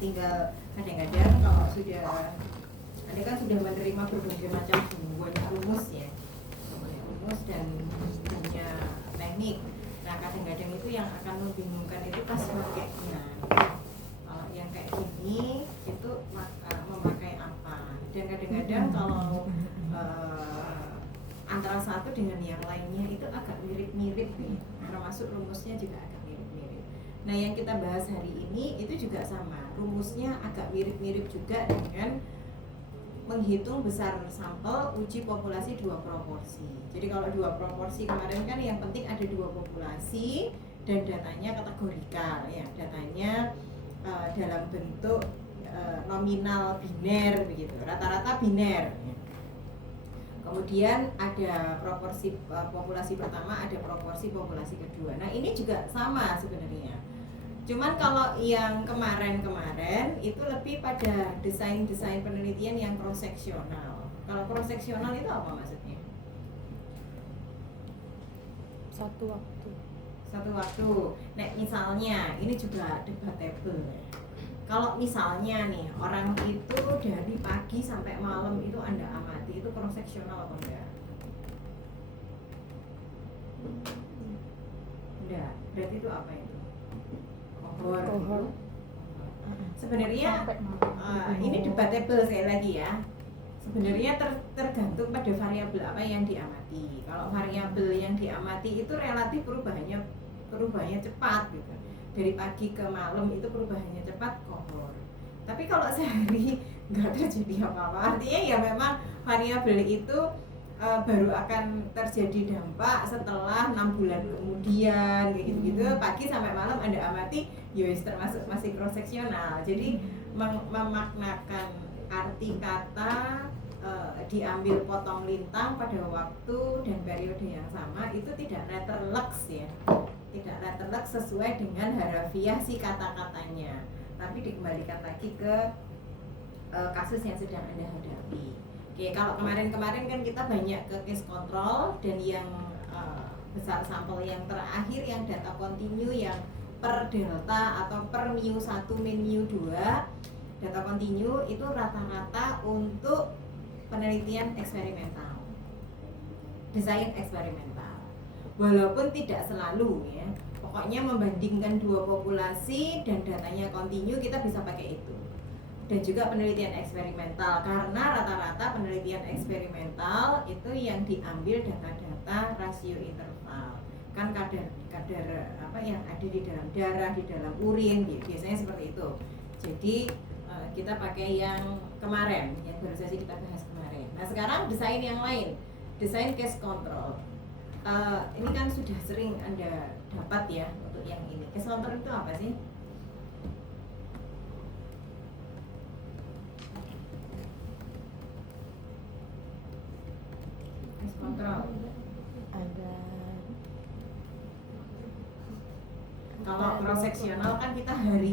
tinggal kadang-kadang kalau sudah Anda kan sudah menerima berbagai macam banyak rumus ya, rumus dan punya teknik. Nah kadang-kadang itu yang akan membingungkan itu pas pakainya. Kalau yang kayak gini itu memakai apa? Dan kadang-kadang kalau antara satu dengan yang lainnya itu agak mirip-mirip nih, termasuk rumusnya juga agak mirip-mirip. Nah yang kita bahas hari ini itu juga sama, rumusnya agak mirip-mirip juga dengan menghitung besar sampel uji populasi dua proporsi. Jadi kalau dua proporsi kemarin kan yang penting ada dua populasi dan datanya kategorikal ya, datanya dalam bentuk nominal biner begitu, rata-rata biner. Kemudian ada proporsi populasi pertama, ada proporsi populasi kedua. Nah ini juga sama sebenarnya. Cuman kalau yang kemarin itu lebih pada desain penelitian yang cross seksional. Kalau cross seksional itu apa maksudnya? Satu waktu. Nah misalnya ini juga debatable. Kalau misalnya nih orang itu dari pagi sampai malam itu Anda amati, itu cross seksional apa enggak? Enggak. Berarti itu apa itu? Kohort. Sebenarnya ini debatable sekali lagi ya. Sebenarnya tergantung pada variabel apa yang diamati. Kalau variabel yang diamati itu relatif perubahannya cepat gitu. Dari pagi ke malam itu perubahannya cepat, kohort. Tapi kalau sehari nggak terjadi apa-apa, artinya ya memang variabel itu baru akan terjadi dampak setelah 6 bulan kemudian kayak gitu-gitu. Pagi sampai malam Anda amati, ya termasuk masih cross seksional. Jadi memaknakan arti kata diambil potong lintang pada waktu dan periode yang sama itu tidak letterlux ya, tidak letterlux sesuai dengan harafiah si kata-katanya, tapi dikembalikan lagi ke kasus yang sedang Anda hadapi. Oke, kalau kemarin kan kita banyak ke case control dan yang besar sampel yang terakhir yang data kontinu yang per delta atau per mu 1 min mu 2 data kontinu itu rata-rata untuk penelitian eksperimental, desain eksperimental. Walaupun tidak selalu ya, pokoknya membandingkan dua populasi dan datanya kontinu kita bisa pakai itu. Dan juga penelitian eksperimental, karena rata-rata penelitian eksperimental itu yang diambil data-data rasio interval, kan kadar apa yang ada di dalam darah, di dalam urin, biasanya seperti itu. Jadi kita pakai yang kemarin, yang baru saja kita bahas kemarin. Nah sekarang desain yang lain, desain case control. Ini kan sudah sering Anda dapat ya untuk yang ini. Case control itu apa sih? Kontrol. Ada. Kalau cross seksional kan kita hari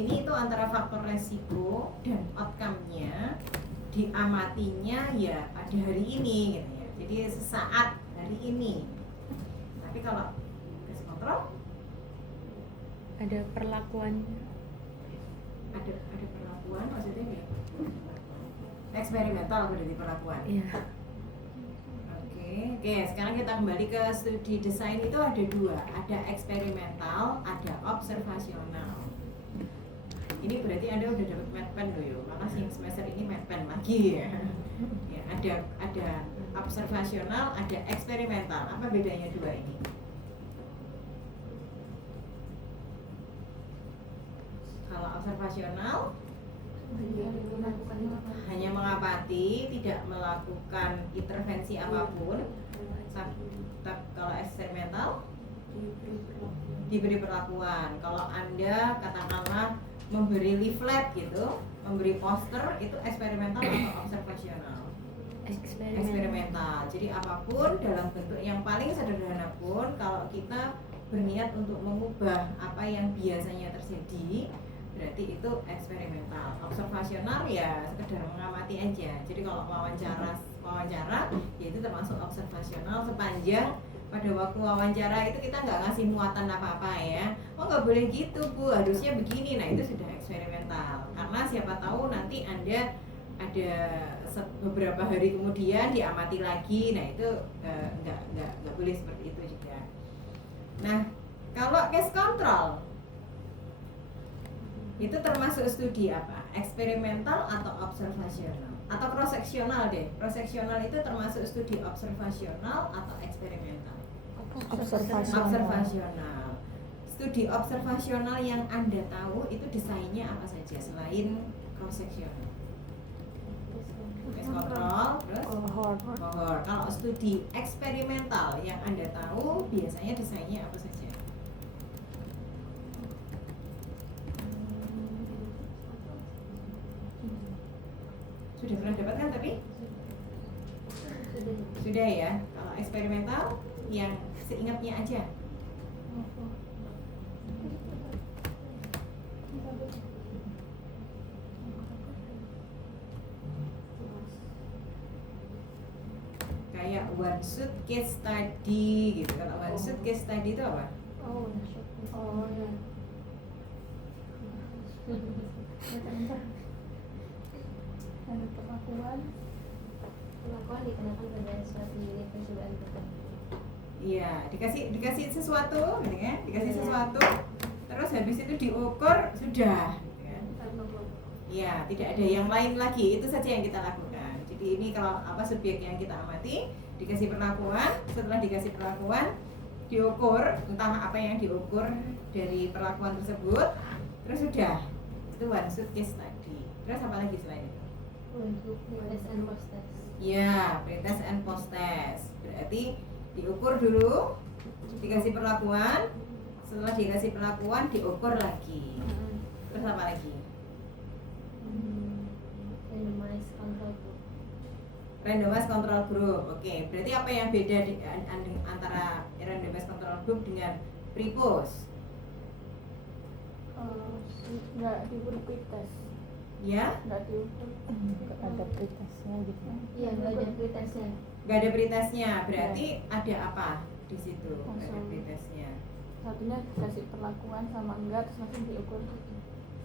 ini itu antara faktor resiko dan outcome-nya diamatinya ya pada hari ini gitu ya. Jadi sesaat hari ini. Tapi kalau cross kontrol ada perlakuannya. Ada perlakuan maksudnya ya? Eksperimental berarti perlakuan. Iya. Oke, sekarang kita kembali ke studi desain itu ada dua, ada eksperimental, ada observasional. Ini berarti Anda udah dapat medpen loh yo, makasih yang semester ini medpen lagi ya. Ya ada observasional, ada eksperimental. Apa bedanya dua ini? Kalau observasional hanya mengamati, tidak melakukan intervensi apapun. Kalau eksperimental diberi perlakuan. Kalau Anda katakanlah memberi leaflet gitu, memberi poster, itu eksperimental atau observasional? Eksperimental. Jadi apapun dalam bentuk yang paling sederhana pun, kalau kita berniat untuk mengubah apa yang biasanya terjadi, berarti itu eksperimental. Observasional ya sekedar mengamati aja. Jadi kalau wawancara ya itu termasuk observasional sepanjang pada waktu wawancara itu kita nggak ngasih muatan apa-apa ya. Oh nggak boleh gitu Bu, harusnya begini. Nah itu sudah eksperimental, karena siapa tahu nanti Anda ada beberapa hari kemudian diamati lagi. Nah itu nggak boleh seperti itu juga. Nah kalau case control itu termasuk studi apa? Eksperimental atau observasional? Atau cross-seksional deh. Cross-seksional itu termasuk studi observasional atau eksperimental? Observasional. Studi observasional yang Anda tahu itu desainnya apa saja selain cross-seksional? Case control, terus cohort. Kalau studi eksperimental yang Anda tahu biasanya desainnya apa saja? Sudah pernah dapatkan tapi? Sudah ya. Kalau eksperimental yang seingatnya aja. Kayak one shot case study gitu. Kalau one shot case study itu apa? Ya. Ada perlakuan dikenakan pada suatu unit percobaan tertentu. Iya, dikasih sesuatu, gitu kan? Dikasih sesuatu, terus habis itu diukur sudah, gitu kan? Iya, tidak ada yang lain lagi, itu saja yang kita lakukan. Jadi ini kalau subjek yang kita amati dikasih perlakuan, setelah dikasih perlakuan diukur, entah apa yang diukur dari perlakuan tersebut, terus sudah, itu one shot case study. Terus apa lagi selain itu? Untuk pretest and post test. Ya, pretest and post test. Berarti diukur dulu, dikasih perlakuan, setelah dikasih perlakuan diukur lagi. Terus apa lagi? Randomized control group. Randomized control group. Oke, berarti apa yang beda antara randomized control group dengan pre-post? Nggak diukur pretest. Ya? Nggak diukur. Nggak ada pretestnya gitu. Iya, nggak ada pretestnya. Gak ada pretestnya, berarti ada apa di situ? Gak ada Langsung. pretestnya. Satunya dikasih perlakuan sama enggak, terus langsung diukur.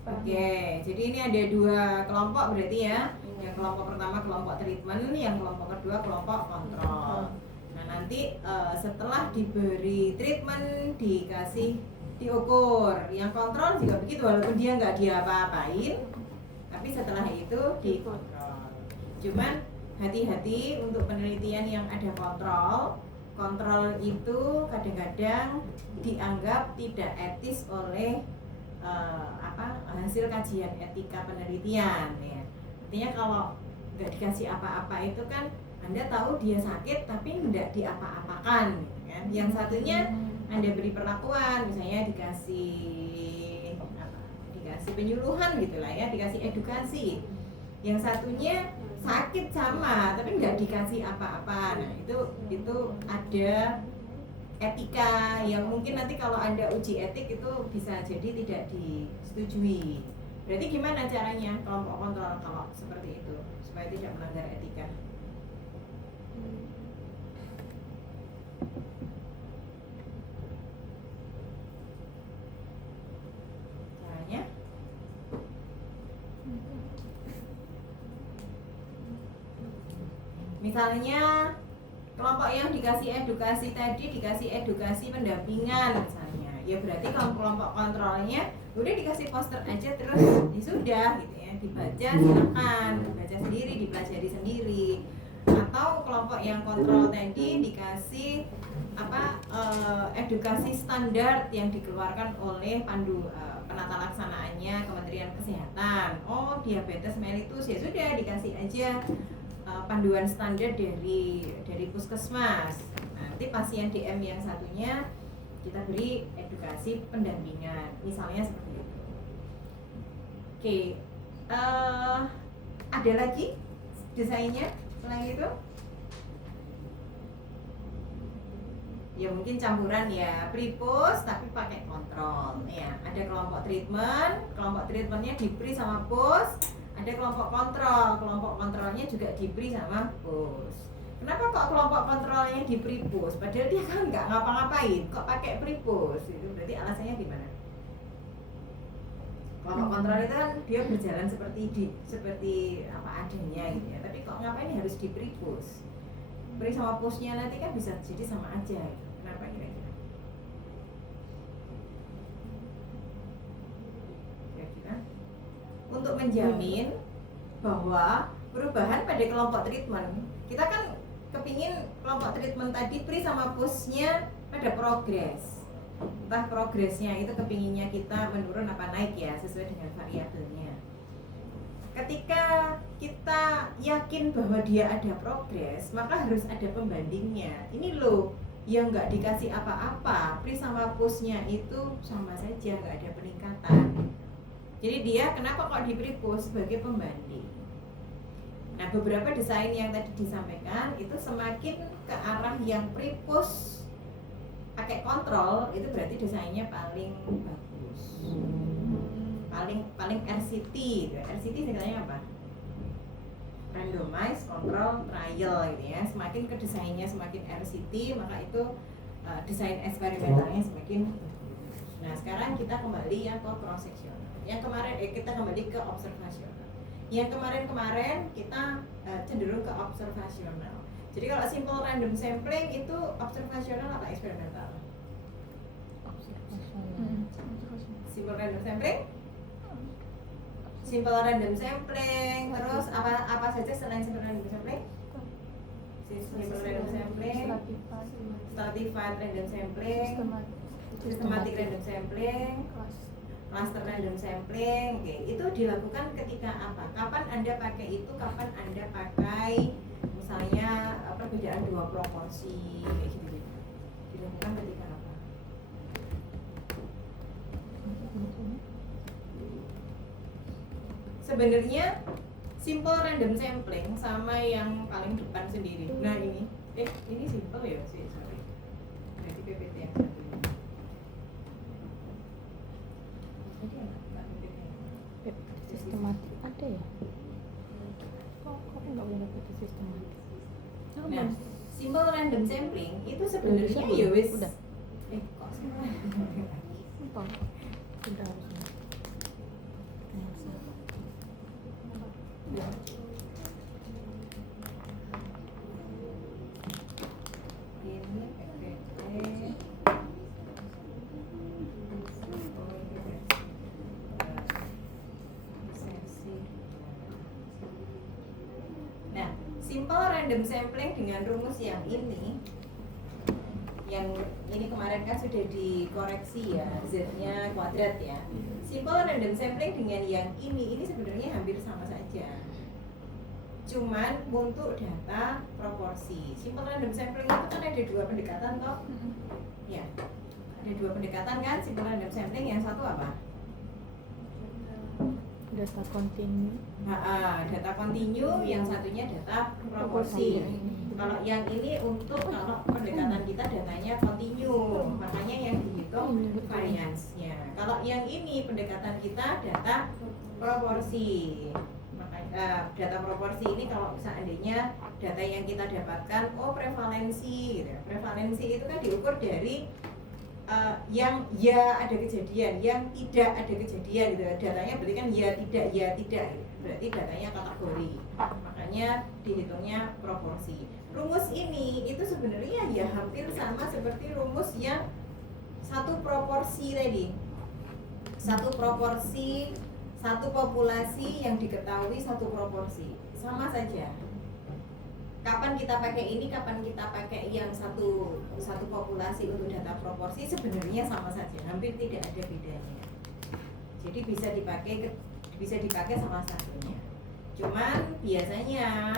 Oke, jadi ini ada dua kelompok berarti ya. Yang kelompok pertama kelompok treatment, yang kelompok kedua kelompok kontrol. Nah nanti setelah diberi treatment dikasih diukur. Yang kontrol juga begitu, walaupun dia nggak diapa-apain, tapi setelah itu dikontrol. Cuman hati-hati untuk penelitian yang ada kontrol. Kontrol itu kadang-kadang dianggap tidak etis oleh hasil kajian etika penelitian ya. Artinya kalau nggak dikasih apa-apa itu kan Anda tahu dia sakit tapi nggak diapa-apakan gitu kan. Yang satunya Anda beri perlakuan, misalnya dikasih penyuluhan gitulah ya, dikasih edukasi. Yang satunya sakit sama tapi nggak dikasih apa-apa. Nah itu ada etika yang mungkin nanti kalau Anda uji etik itu bisa jadi tidak disetujui. Berarti gimana caranya kelompok kontrol kalau seperti itu supaya tidak melanggar etika? Caranya? Misalnya kelompok yang dikasih edukasi tadi dikasih edukasi pendampingan misalnya, ya berarti kalau kelompok kontrolnya udah dikasih poster aja terus ya sudah gitu ya, dibaca silakan, baca sendiri, dipelajari sendiri. Atau kelompok yang kontrol tadi dikasih edukasi standar yang dikeluarkan oleh penata laksanaannya Kementerian Kesehatan. Oh diabetes mellitus, ya sudah dikasih aja panduan standar dari puskesmas. Nanti pasien DM yang satunya kita beri edukasi pendampingan, misalnya seperti itu. Oke, ada lagi desainnya selain itu? Ya mungkin campuran ya, pre-post tapi pakai kontrol. Ya, ada kelompok treatmentnya diberi sama post. Ada kelompok kontrolnya juga diberi sama post. Kenapa kok kelompok kontrolnya diberi post? Padahal dia kan nggak ngapa-ngapain, kok pakai pre-post? Itu berarti alasannya gimana? Kelompok kontrol itu kan dia berjalan seperti apa adanya gitu ya. Tapi kok ngapain harus di pre-push? Pre sama pushnya nanti kan bisa jadi sama aja. Kenapa kira-kira? Kira-kira untuk menjamin bahwa perubahan pada kelompok treatment, kita kan kepingin kelompok treatment tadi pre sama pushnya pada progres. Entah progresnya itu kepinginnya kita menurun apa naik ya, sesuai dengan variabelnya. Ketika kita yakin bahwa dia ada progres, maka harus ada pembandingnya. Ini loh yang nggak dikasih apa-apa, pre sama pushnya itu sama saja, nggak ada peningkatan. Jadi dia kenapa kok di pre-push sebagai pembanding. Nah, beberapa desain yang tadi disampaikan itu semakin ke arah yang pre-push pakai kontrol, itu berarti desainnya paling bagus. Paling RCT. RCT sebenarnya apa? Randomize Control Trial gitu ya. Semakin ke desainnya semakin RCT, maka itu desain eksperimentalnya semakin bagus. Nah, sekarang kita kembali yang ke cross sectional. Yang kemarin kita kembali ke observasional. Yang kemarin kita cenderung ke observasional. Jadi kalau simple random sampling itu observasional apa eksperimental? Simple random sampling? Simple random sampling, terus apa saja selain simple random sampling? Simple random sampling, stratified random sampling, systematic random sampling, cluster random sampling. Oke, itu dilakukan ketika apa? Kapan Anda pakai itu? Kapan Anda pakai misalnya perbedaan dua proporsi kayak gitu? Dilakukan ketika apa? Sebenarnya simple random sampling sama yang paling depan sendiri. Nah ini simple ya sih, sorry. Berarti PPT yang satu ini. Jadi apa PPT? Sistematik ada ya? Kok nggak boleh pakai sistematik? Nah, simple random sampling itu sebenarnya ya wis. Udah. Kok simple? Apa? Sudah harusnya. Ya. Ini PPT. Nah, simple random sampling dengan rumus yang ini kemarin kan sudah dikoreksi ya, Z-nya kuadrat ya. Simple random sampling dengan yang ini sebenarnya hampir sama saja. Cuman untuk data proporsi. Simple random sampling itu kan ada dua pendekatan toh? Ya. Ada dua pendekatan kan simple random sampling, yang satu apa? Data kontinu. Data kontinu, yang satunya data proporsi. Kalau yang ini untuk kalau pendekatan kita datanya kontinu, makanya yang dihitung variansnya. Kalau yang ini pendekatan kita data proporsi. Makanya data proporsi ini kalau seandainya data yang kita dapatkan prevalensi gitu. Prevalensi itu kan diukur dari yang ya ada kejadian, yang tidak ada kejadian gitu. Datanya berarti kan ya tidak gitu. Berarti datanya kategori. Makanya dihitungnya proporsi. Rumus ini itu sebenarnya ya hampir sama seperti rumus yang satu proporsi tadi. Satu proporsi, satu populasi yang diketahui satu proporsi. Sama saja. Kapan kita pakai ini, kapan kita pakai yang satu populasi untuk data proporsi sebenarnya sama saja, hampir tidak ada bedanya. Jadi bisa dipakai salah satunya. Cuman biasanya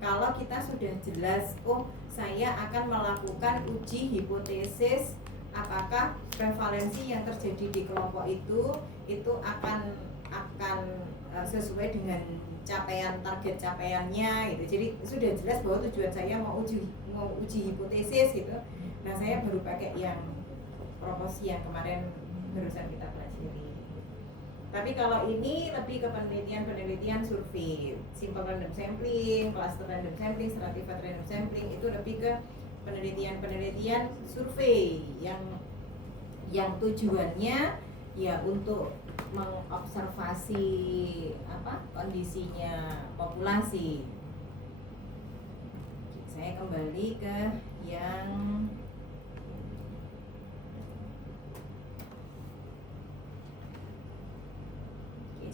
kalau kita sudah jelas, saya akan melakukan uji hipotesis apakah prevalensi yang terjadi di kelompok itu akan sesuai dengan target capaiannya gitu. Jadi sudah jelas bahwa tujuan saya mau uji hipotesis gitu. Nah, saya baru pakai yang proporsi yang kemarin barusan kita pelajari. Tapi kalau ini lebih ke penelitian survei, simple random sampling, cluster random sampling, stratified random sampling, itu lebih ke penelitian survei yang tujuannya ya untuk mengobservasi kondisinya populasi. Saya kembali ke yang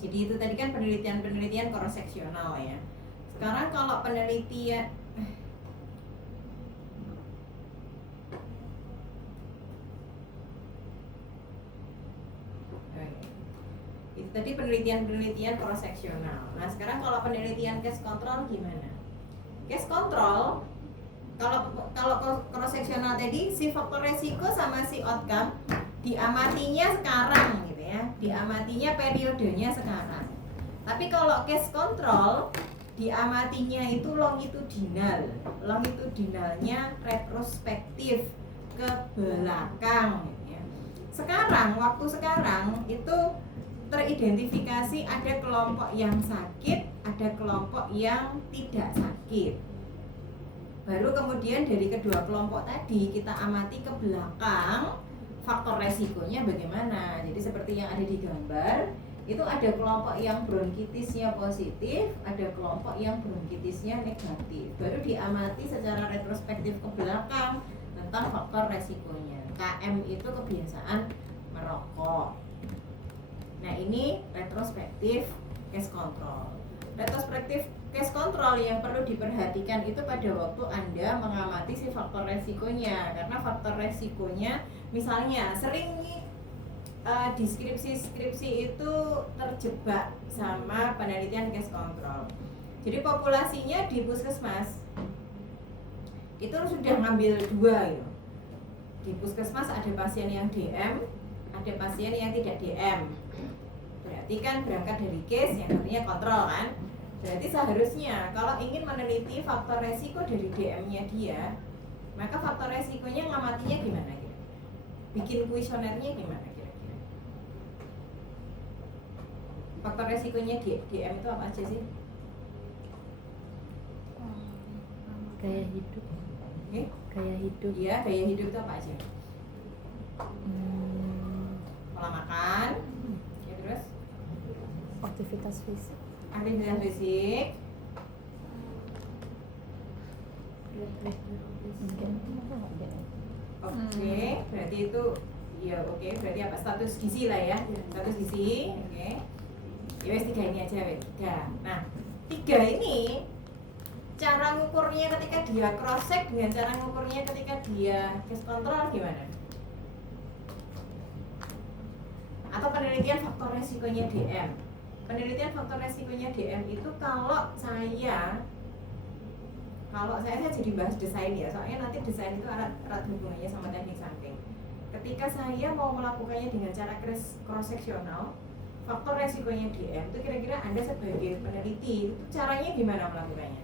jadi itu tadi kan penelitian cross seksional ya. Sekarang kalau penelitian itu tadi penelitian cross seksional. Nah sekarang kalau penelitian case control gimana? Case control kalau cross seksional tadi si faktor resiko sama si outcome diamatinya sekarang gitu ya, diamatinya periodenya sekarang. Tapi kalau case control diamatinya itu longitudinalnya retrospektif ke belakang gitu ya. Waktu sekarang itu teridentifikasi ada kelompok yang sakit, ada kelompok yang tidak sakit. Baru kemudian dari kedua kelompok tadi kita amati ke belakang faktor resikonya bagaimana. Jadi seperti yang ada di gambar, itu ada kelompok yang bronkitisnya positif, ada kelompok yang bronkitisnya negatif. Baru diamati secara retrospektif ke belakang tentang faktor resikonya. KM itu kebiasaan merokok. Nah ini retrospektif case control. Retrospektif case control yang perlu diperhatikan itu pada waktu Anda mengamati si faktor resikonya. Karena faktor resikonya misalnya sering di skripsi itu terjebak sama penelitian case control. Jadi populasinya di puskesmas itu sudah ngambil 2 gitu. Di puskesmas ada pasien yang DM, ada pasien yang tidak DM. Berarti kan berangkat dari case yang artinya kontrol kan. Berarti seharusnya kalau ingin meneliti faktor resiko dari DM-nya dia, maka faktor resikonya ngamatinya gimana kira-kira? Bikin kuesionernya gimana kira-kira? Faktor resikonya DM itu apa aja sih? Gaya hidup. Okay. Gaya hidup. Iya, gaya hidup itu apa aja? Pola makan, ya terus? Aktivitas fisik. Aktivitas fisik. Oke, berarti itu ya oke, berarti apa? Status gizi lah ya. Status gizi, oke. Ya wes 3 ini aja wes. 3. Nah, 3 ini cara ngukurnya ketika dia cross check dengan cara ngukurnya ketika dia case control gimana? Atau penelitian faktor resikonya DM. Penelitian faktor resikonya DM itu kalau saya jadi bahas desain ya, soalnya nanti desain itu erat hubungannya sama teknik samping. Ketika saya mau melakukannya dengan cara cross seksional, faktor resikonya DM itu kira-kira Anda sebagai peneliti itu caranya gimana melakukannya?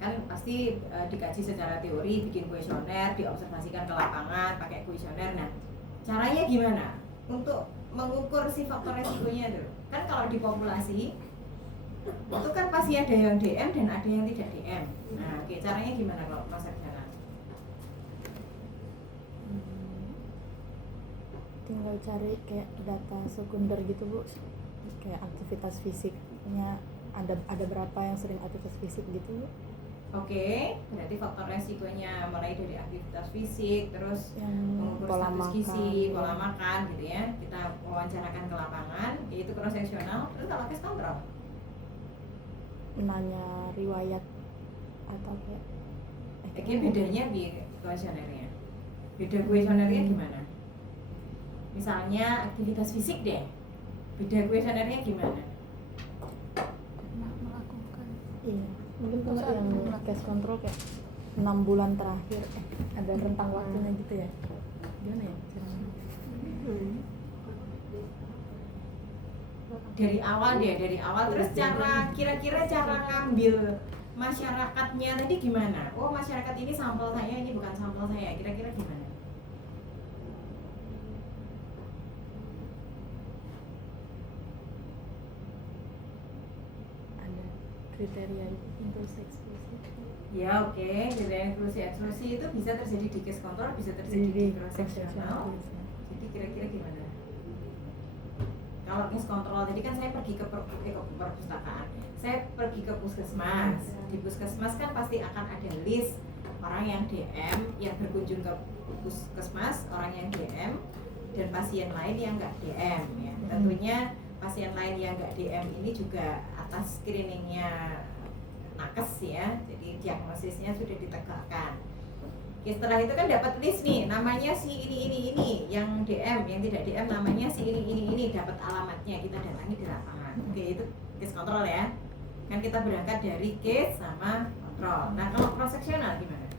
Kan pasti dikaji secara teori, bikin kuesioner, diobservasikan ke lapangan pakai kuesioner. Nah, caranya gimana untuk mengukur si faktor resikonya itu? Kan kalau di populasi itu kan pasti ada yang DM dan ada yang tidak DM. Nah, oke, caranya gimana kalau proses jalan? Tinggal cari kayak data sekunder gitu Bu, kayak aktivitas fisiknya ada berapa yang sering aktivitas fisik gitu Bu. Oke, berarti faktor resikonya mulai dari aktivitas fisik, terus yang mengukur pola status makan, gizi, pola makan gitu ya. Kita wawancarakan ke lapangan, yaitu cross seksional. Terus kalau case control? Nanya riwayat atau kayak Oke, bedanya di kuesionernya. Beda kuesionernya gimana? Misalnya aktivitas fisik deh. Beda kuesionernya gimana? Pernah melakukan. Iya, mungkin kalau yang case control kayak 6 bulan terakhir ada rentang waktunya gitu ya. Gimana ya caranya? Dari awal terus cara kira-kira cara ngambil masyarakatnya tadi gimana? Oh, masyarakat ini sampel saya, ini bukan sampel saya. Kira-kira gimana? Ada kriteria inklusi eksklusi. Ya oke, kriteria inklusi eksklusi itu bisa terjadi di case control, bisa terjadi di cross seksional. Jadi Jadi kira-kira gimana? Kalau case control, jadi kan saya pergi ke perpustakaan, saya pergi ke puskesmas. Di puskesmas kan pasti akan ada list orang yang DM, yang berkunjung ke puskesmas, orang yang DM, dan pasien lain yang nggak DM ya. Tentunya pasien lain yang nggak DM ini juga atas screeningnya nakes ya, jadi diagnosisnya sudah ditegakkan. Oke, setelah itu kan dapat list nih, namanya si ini, yang DM, yang tidak DM namanya si ini, dapat alamatnya, kita datangi di lapangan. Oke, itu case control ya. Kan kita berangkat dari case sama kontrol. Nah, kalau cross sectional gimana?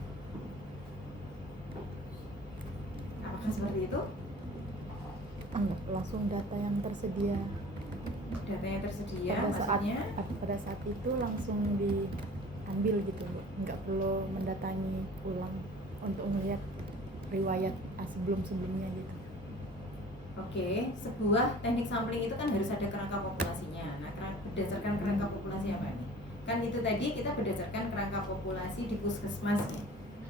Apakah seperti itu? Langsung data yang tersedia. Data yang tersedia Pada maksudnya saat itu langsung diambil gitu, nggak perlu mendatangi ulang untuk melihat riwayat sebelumnya gitu. Oke, sebuah teknik sampling itu kan harus ada kerangka populasinya. Nah, berdasarkan kerangka populasi apa nih? Kan itu tadi kita berdasarkan kerangka populasi di puskesmas ya.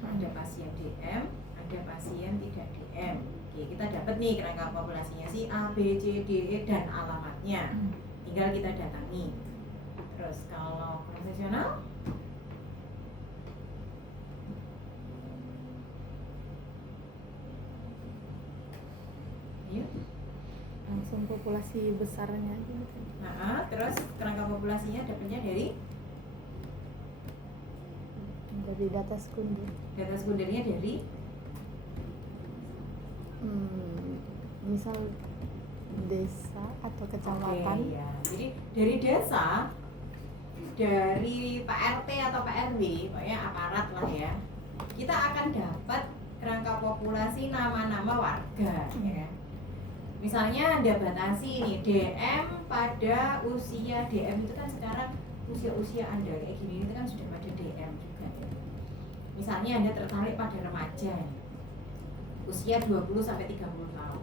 Ada pasien DM, ada pasien tidak DM. Oke, kita dapat nih kerangka populasinya si A, B, C, D, E dan alamatnya. Tinggal kita datangi. Terus kalau profesional Langsung populasi besarnya gitu. nah, terus kerangka populasinya dapatnya dari data sekunder. data sekundernya dari Misal desa atau kecamatan. Oke, ya. Jadi dari desa, dari Pak RT atau Pak RW, pokoknya aparat lah ya, kita akan dapat kerangka populasi nama-nama warga ya kan. Misalnya Anda batasi nih DM pada usia DM itu kan sekarang usia Anda kayak gini itu kan sudah pada DM juga ya. Misalnya Anda tertarik pada remaja usia 20 sampai 30 tahun.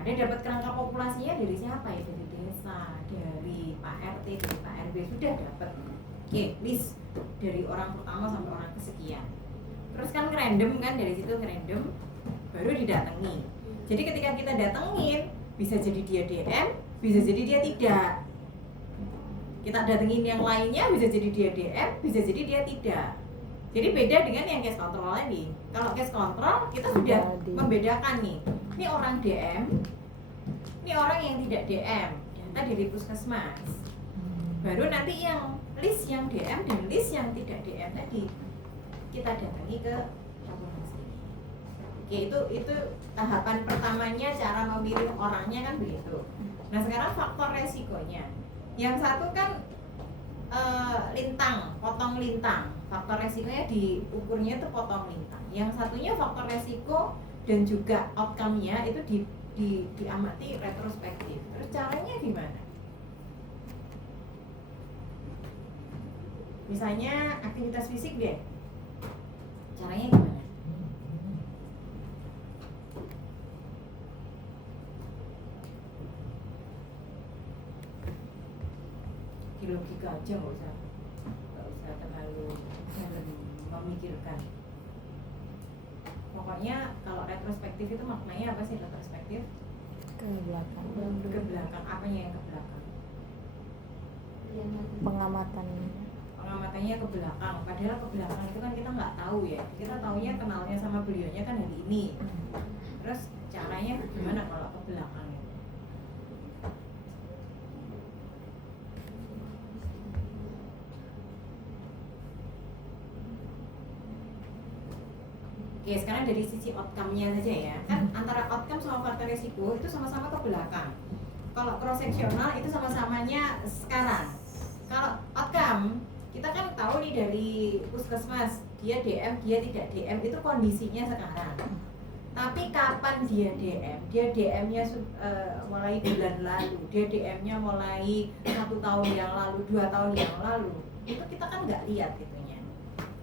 Anda dapat kerangka populasinya dari siapa ya? Dari desa, dari Pak RT, dari Pak RW sudah dapat. Oke, list dari orang pertama sampai orang kesekian. Terus kan random kan, dari situ random baru didatangi. Jadi ketika kita datengin, bisa jadi dia DM, bisa jadi dia tidak. Kita datengin yang lainnya, bisa jadi dia DM, bisa jadi dia tidak. Jadi beda dengan yang case control tadi. Kalau case control kita sudah membedakan nih. Ini orang DM, ini orang yang tidak DM. Data dari puskesmas. Baru nanti yang list yang DM dan list yang tidak DM tadi kita datangi ke populasi. Oke, itu tahapan pertamanya cara memilih orangnya kan begitu. Nah sekarang faktor resikonya. Yang satu kan lintang, potong lintang. Faktor resikonya diukurnya itu potong lintang. Yang satunya faktor resiko dan juga outcome-nya itu diamati retrospektif. Terus caranya gimana? Misalnya aktivitas fisik deh. Caranya gimana? Logika aja nggak usah terlalu memikirkan. Pokoknya kalau retrospektif itu maknanya apa sih retrospektif? Ke belakang. Ke belakang, apanya yang ke belakang? Pengamatannya ke belakang. Padahal ke belakang itu kan kita nggak tahu ya. Kita taunya kenalnya sama beliaunya kan hari ini. Terus caranya gimana kalau ke belakang? Oke, sekarang dari sisi outcome-nya saja ya. Kan antara outcome sama faktor risiko itu sama-sama ke belakang. Kalau cross sectional itu sama-samanya sekarang. Kalau outcome, kita kan tahu nih dari puskesmas, dia DM, dia tidak DM, itu kondisinya sekarang. Tapi kapan dia DM? Dia DM-nya mulai bulan lalu, dia DM-nya mulai 1 tahun yang lalu, 2 tahun yang lalu. Itu kita kan nggak lihat itunya.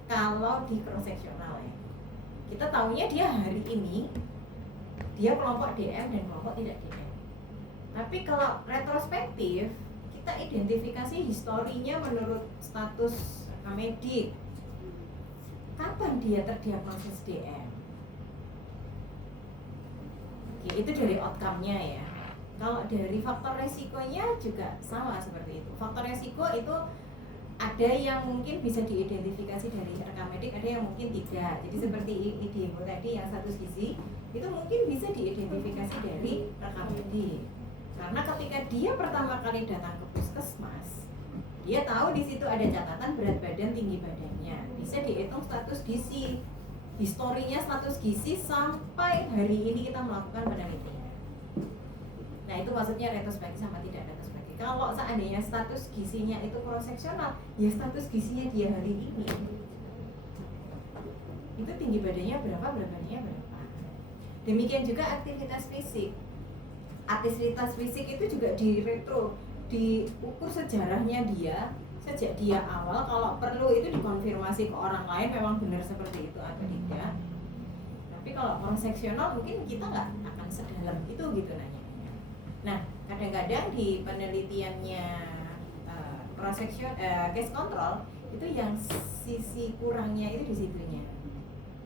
Kalau di cross sectional ya. Kita tahunya dia hari ini dia kelompok DM dan kelompok tidak DM. Tapi kalau retrospektif kita identifikasi historinya menurut status medik. Kapan dia terdiagnosis DM? Oke, itu dari outcome-nya ya. Kalau dari faktor resikonya juga sama seperti itu. Faktor resiko itu ada yang mungkin bisa diidentifikasi dari rekam medik, ada yang mungkin tidak. Jadi seperti IDMO tadi yang status gizi itu mungkin bisa diidentifikasi dari rekam medik. Karena ketika dia pertama kali datang ke puskesmas, dia tahu di situ ada catatan berat badan, tinggi badannya, bisa dihitung status gizi, historinya status gizi sampai hari ini kita melakukan penelitian. Nah itu maksudnya retrospektif sama tidak retrospektif. Kalau seandainya status gizinya itu cross seksional, ya status gizinya dia hari ini itu tinggi badannya berapa, berat badannya berapa. Demikian juga aktivitas fisik. Aktivitas fisik itu juga diukur sejarahnya dia sejak dia awal. Kalau perlu itu dikonfirmasi ke orang lain memang benar seperti itu atau tidak. Tapi kalau cross seksional mungkin kita nggak akan sedalam itu gitu nanya. Nah kadang-kadang di penelitiannya cross section case control itu yang sisi kurangnya itu di situnya.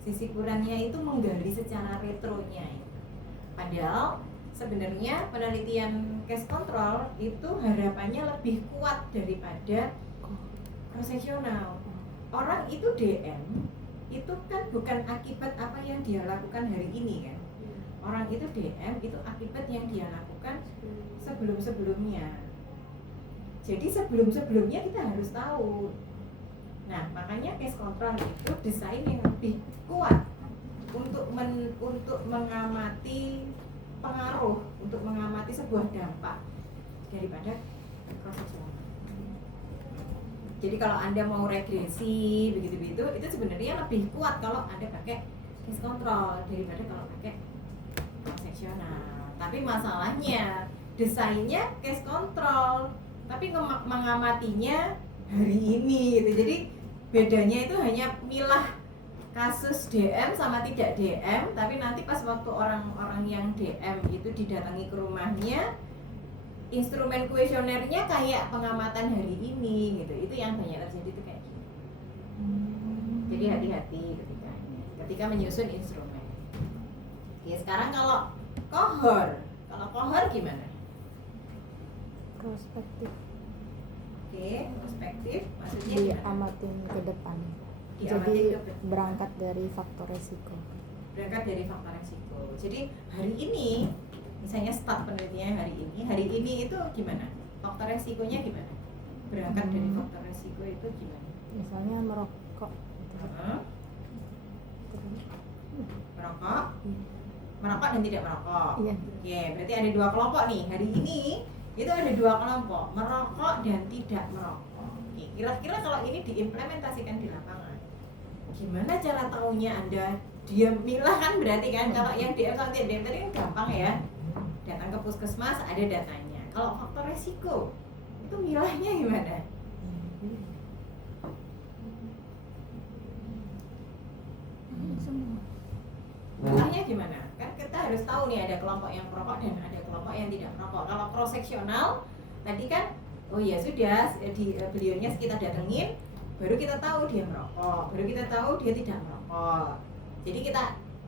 Sisi kurangnya itu menggali secara retronya. Padahal sebenarnya penelitian case control itu harapannya lebih kuat daripada cross seksional. Orang itu DM itu kan bukan akibat apa yang dia lakukan hari ini kan. Orang itu DM itu akibat yang dia lakukan sebelum-sebelumnya. Jadi sebelum-sebelumnya kita harus tahu. Nah, makanya case control itu desain yang lebih kuat untuk mengamati pengaruh, untuk mengamati sebuah dampak daripada cross seksional. Jadi kalau Anda mau regresi begitu-begitu, itu sebenarnya lebih kuat kalau Anda pakai case control daripada kalau pakai cross seksional. Tapi masalahnya desainnya case control, tapi mengamatinya hari ini gitu. Jadi bedanya itu hanya milah kasus DM sama tidak DM, tapi nanti pas waktu orang-orang yang DM itu didatangi ke rumahnya, instrumen kuesionernya kayak pengamatan hari ini gitu. Itu yang banyak terjadi itu kayak gitu. Jadi hati-hati ketika menyusun instrumen. Ya sekarang kalau kohor gimana? Prospektif. Oke, prospektif maksudnya gimana? Diamatin ke depan. Diamatin Jadi ke depan. berangkat dari faktor resiko. Berangkat dari faktor resiko. Jadi hari ini, misalnya start penelitiannya hari ini itu gimana? Faktor resikonya gimana? Berangkat dari faktor resiko itu gimana? Misalnya merokok. Merokok dan tidak merokok. Iya. Oke, berarti ada dua kelompok nih. Hari ini itu ada dua kelompok, merokok dan tidak merokok. Oke, kira-kira kalau ini diimplementasikan di lapangan, gimana cara tahunya Anda? Dia milah kan berarti kan, kalau yang DM sama tidak DM tadi kan gampang ya. Datang ke puskesmas ada datanya. Kalau faktor resiko itu milahnya gimana? Milahnya gimana? Kan kita harus tahu nih ada kelompok yang merokok dan ada kelompok yang tidak merokok. Kalau cross seksional tadi kan, oh ya sudah, beliaunya kita datengin, baru kita tahu dia merokok, baru kita tahu dia tidak merokok. Jadi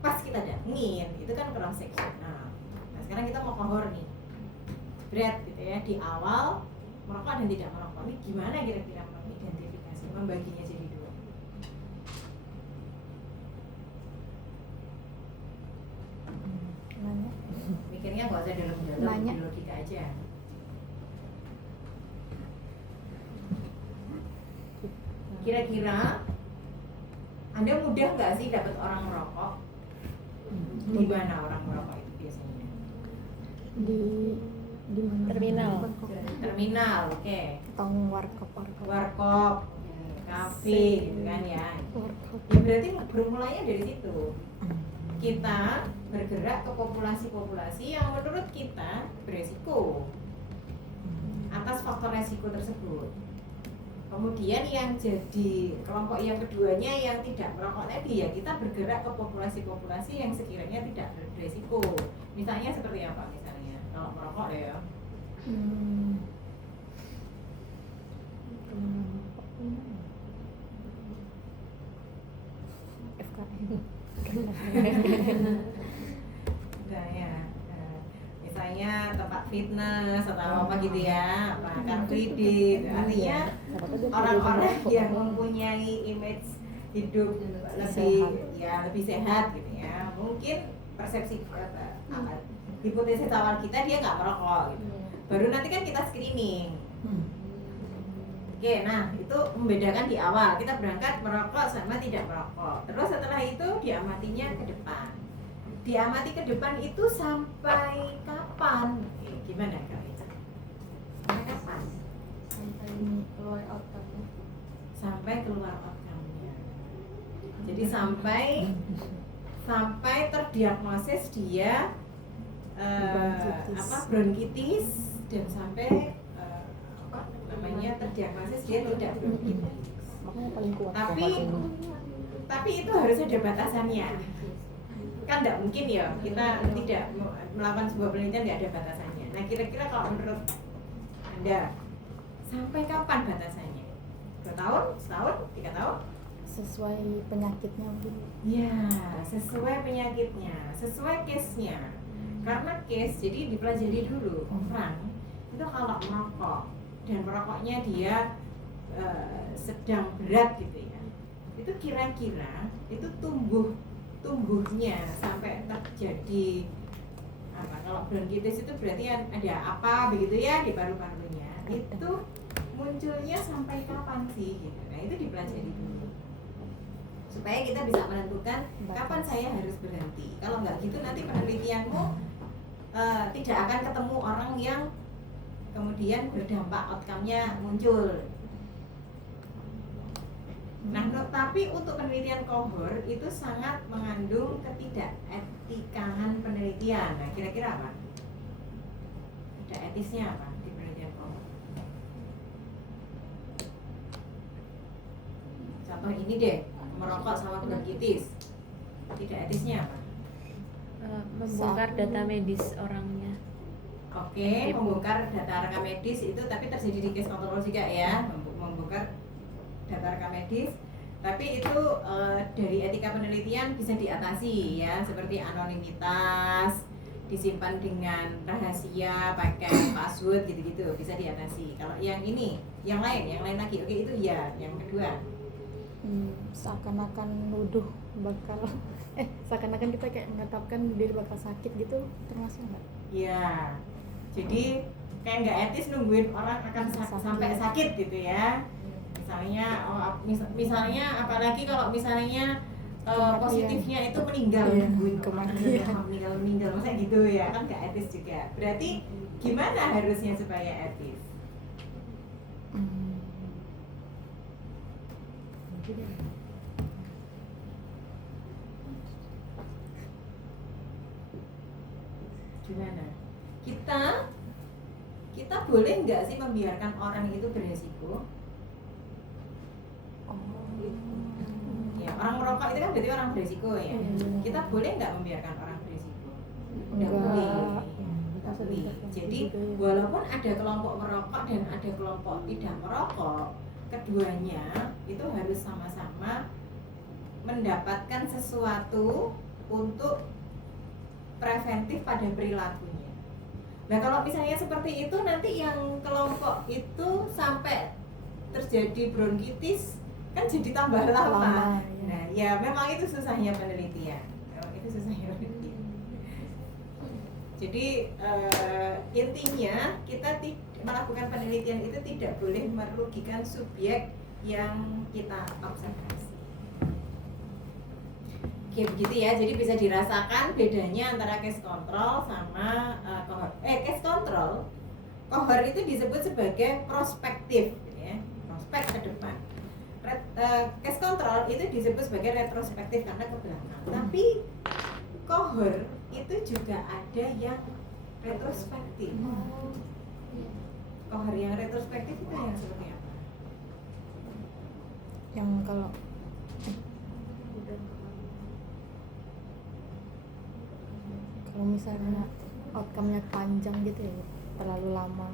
pas kita datengin itu kan cross seksional. Nah sekarang kita mau kohor nih, berat gitu ya, di awal merokok dan tidak merokok. Ini gimana kira-kira mengidentifikasi, membaginya jadi dua? Nanya. Mikirnya nggak usah dalam-dalam, Nanya. di logika aja. Kira-kira Anda mudah nggak sih dapat orang merokok? Di mana orang merokok itu biasanya? Di mana? Terminal. Terminal, oke. Tong warkop. Warkop, kafe gitu kan ya. Warkop. Ya berarti bermulanya dari situ. Kita bergerak ke populasi-populasi yang menurut kita beresiko atas faktor resiko tersebut. Kemudian yang jadi kelompok yang keduanya yang tidak merokok tadi, ya kita bergerak ke populasi-populasi yang sekiranya tidak beresiko. Misalnya seperti apa misalnya? Kalau merokok ya. FKM. Udah ya. namanya tempat fitness atau apa gitu ya, apa car free day. Artinya orang-orang yang mempunyai image hidup lebih sehat gitu ya, mungkin persepsi hipotesis awal kita dia nggak merokok gitu. Baru nanti kan kita screening. Oke, nah itu membedakan di awal kita berangkat merokok sama tidak merokok. Terus setelah itu diamatinya ke depan. Diamati ke depan itu sampai kapan? Gimana Kak Ica? Sampai kapan? Sampai keluar outcome-nya. Sampai keluar outcome-nya. Jadi sampai terdiagnosis dia bronkitis dan sampai terdiagnosis dia tidak bronkitis. Makanya paling kuat. Tapi itu harus ada batasannya. Kan tidak mungkin ya kita tidak melakukan sebuah penelitian nggak ada batasannya. Nah kira-kira kalau menurut Anda sampai kapan batasannya? 2 tahun, setahun, 3 tahun? Sesuai penyakitnya mungkin. Ya, sesuai penyakitnya, sesuai case-nya. Karena case jadi dipelajari dulu orang itu kalau merokok dan merokoknya dia sedang berat gitu ya, itu kira-kira itu tumbuhnya sampai terjadi apa, kalau bronkitis itu berarti ada apa begitu ya di paru-parunya, itu munculnya sampai kapan sih gitu. Nah itu dipelajari dulu supaya kita bisa menentukan kapan saya harus berhenti. Kalau nggak gitu nanti penelitianmu tidak akan ketemu orang yang kemudian berdampak outcome-nya muncul. Nah, tapi untuk penelitian kohort itu sangat mengandung ketidaketikaan penelitian. Nah, kira-kira apa? Tidak etisnya apa di penelitian kohort? Contoh ini deh, merokok sama bronkitis. Tidak etisnya apa? Membongkar data medis orangnya. Oke, membongkar data rekam medis itu tapi terjadi di case control juga ya, membongkar data rekam medis. Tapi itu dari etika penelitian bisa diatasi ya, seperti anonimitas, disimpan dengan rahasia, pakai password gitu-gitu bisa diatasi. Kalau yang ini, yang lain lagi, oke itu ya, yang kedua. Seakan-akan nuduh bakal seakan-akan kita kayak menetapkan diri bakal sakit gitu, termasuk nggak? Ya, jadi kayak nggak etis nungguin orang akan sampai sakit gitu ya. Misalnya apalagi kalau misalnya positifnya itu meninggal, meninggal masa gitu ya, kan nggak etis juga. Berarti gimana harusnya supaya etis? Gimana? Kita boleh nggak sih membiarkan orang itu beresiko? Ya, orang merokok itu kan berarti orang beresiko ya. Kita boleh nggak membiarkan orang beresiko? Nggak boleh. Jadi walaupun ada kelompok merokok dan ada kelompok tidak merokok, keduanya itu harus sama-sama mendapatkan sesuatu untuk preventif pada perilakunya. Nah kalau misalnya seperti itu, nanti yang kelompok itu sampai terjadi bronkitis kan jadi tambah lama. Nah ya memang itu susahnya penelitian. Jadi intinya kita melakukan penelitian itu tidak boleh merugikan subjek yang kita observasi. Oke begitu ya, jadi bisa dirasakan bedanya antara case control sama kohort. Case control, kohort itu disebut sebagai prospektif, ya, prospek ke depan. Case control itu disebut sebagai retrospektif karena ke belakang. Tapi kohort itu juga ada yang retrospektif. Kohort yang retrospektif itu yang seperti apa? Yang kalau misalnya outcome-nya panjang gitu ya, terlalu lama.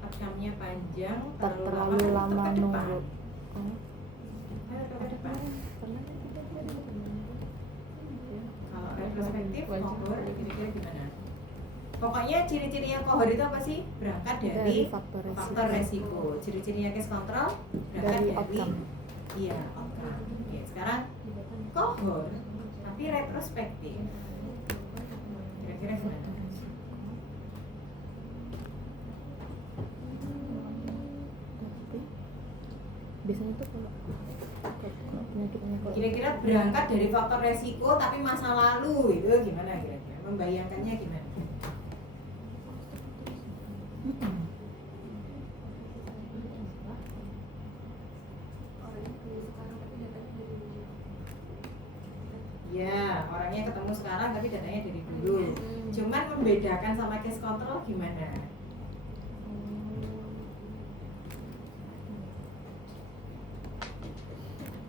Outcome-nya panjang, terlalu lama nunggu. Ke depan. Kalau retrospektif, kohort kira-kira gimana? Pokoknya ciri-cirinya kohor itu apa sih? Berangkat dari faktor faktor resiko. Ciri-cirinya case control berangkat dari dari outcome. iya, outcome. Oke, sekarang kohor tapi retrospektif. Kira-kira gimana? Tapi biasanya tuh kalau penyakitnya kalau Kira-kira berangkat dari faktor resiko tapi masa lalu itu gimana kira-kira? Membayangkannya gimana? Ya, orangnya ketemu sekarang tapi datanya dari dulu. Cuman membedakan sama case control gimana?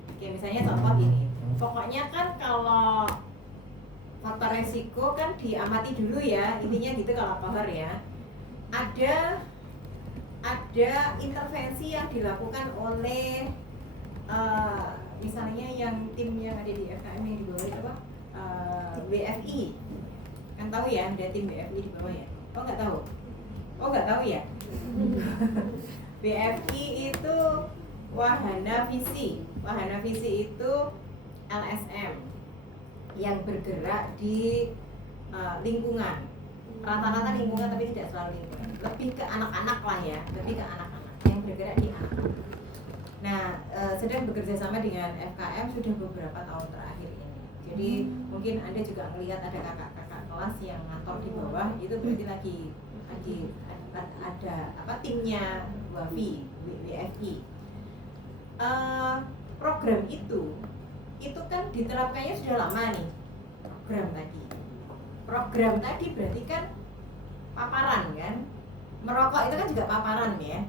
Oke, misalnya contoh gini. Pokoknya kan kalau faktor resiko kan diamati dulu ya, intinya gitu kalau kohor ya. Ada intervensi yang dilakukan oleh misalnya yang tim yang ada di FKM yang di bawah itu apa? BFI. Kan tahu ya, ada tim BFI di bawah ya? Oh nggak tahu? Oh nggak tahu ya? BFI itu Wahana Visi. Wahana Visi itu LSM yang bergerak di lingkungan, rata-rata lingkungan tapi tidak selalu lingkungan, lebih ke anak-anak lah ya, lebih ke anak-anak yang bergerak di anak-anak. Nah, sedang bekerja sama dengan FKM sudah beberapa tahun terakhir ini. Jadi mungkin Anda juga melihat ada kakak-kakak kelas yang ngantor di bawah, itu berarti lagi ada apa timnya WFI. Program itu kan diterapkannya sudah lama nih. Program tadi berarti kan paparan kan, merokok itu kan juga paparan ya.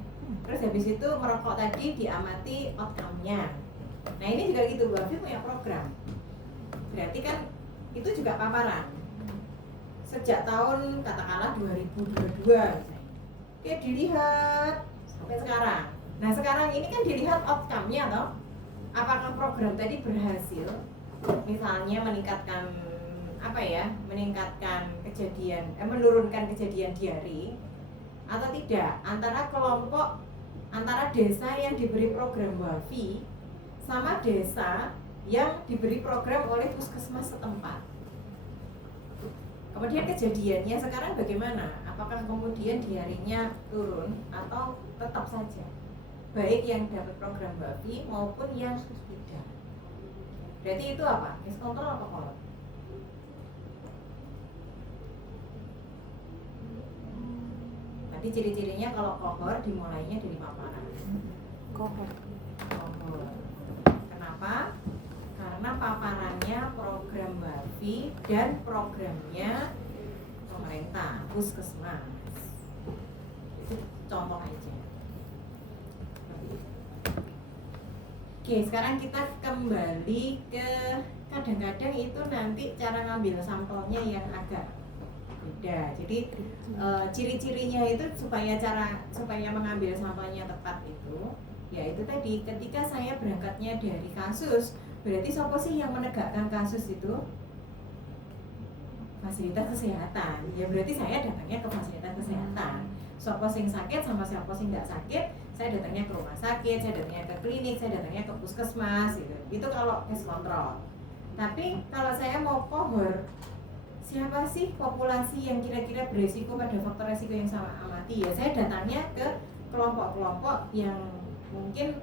Terus habis itu merokok tadi diamati outcome-nya. Nah ini juga gitu, WAFI punya program. Berarti kan itu juga paparan. Sejak tahun katakanlah 2022 misalnya. Oke, dilihat sampai sekarang. Nah sekarang ini kan dilihat outcome-nya toh. Apakah program tadi berhasil? Misalnya meningkatkan apa ya? Meningkatkan kejadian, menurunkan kejadian diare atau tidak, antara desa yang diberi program WAFI sama desa yang diberi program oleh puskesmas setempat. Kemudian kejadiannya sekarang bagaimana? Apakah kemudian diarenya turun atau tetap saja? Baik yang dapat program WAFI maupun yang tidak. Berarti itu apa? Case control apa kohor? Jadi ciri-cirinya kalau kohor dimulainya dari paparan. kohor. Kenapa? Karena paparannya program WAFI dan programnya pemerintah, puskesmas. Itu contoh aja. Oke, sekarang kita kembali ke kadang-kadang itu nanti cara ngambil sampelnya yang agak beda. Jadi ciri-cirinya itu supaya mengambil sampelnya tepat itu, yaitu tadi ketika saya berangkatnya dari kasus, berarti siapa sih yang menegakkan kasus itu? Fasilitas kesehatan. Ya berarti saya datangnya ke fasilitas kesehatan. Siapa sing sakit sama siapa sing nggak sakit, saya datangnya ke rumah sakit, saya datangnya ke klinik, saya datangnya ke puskesmas gitu. Itu kalau case control. Tapi kalau saya mau kohor, siapa sih populasi yang kira-kira berisiko pada faktor resiko yang sama amati? Ya saya datangnya ke kelompok-kelompok yang mungkin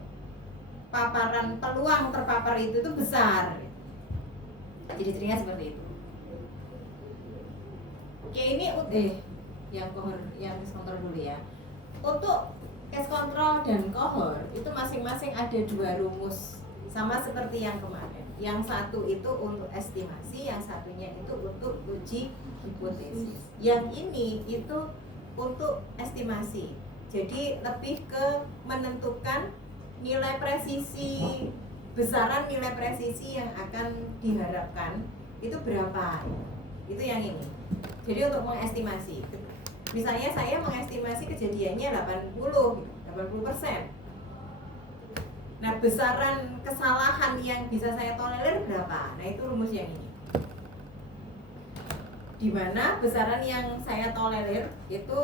paparan peluang terpapar itu tuh besar. Ciri-cirinya seperti itu. Oke, ini yang kohor, yang case control dulu ya. Untuk case control dan kohor itu masing-masing ada dua rumus, sama seperti yang kemarin. Yang satu itu untuk estimasi, yang satunya itu untuk uji hipotesis. Yang ini itu untuk estimasi. Jadi lebih ke menentukan nilai presisi, besaran nilai presisi yang akan diharapkan itu berapa. Itu yang ini. Jadi untuk mengestimasi. Misalnya saya mengestimasi kejadiannya 80%. Nah, besaran kesalahan yang bisa saya tolerir berapa? Nah, itu rumus yang ini. di mana besaran yang saya tolerir itu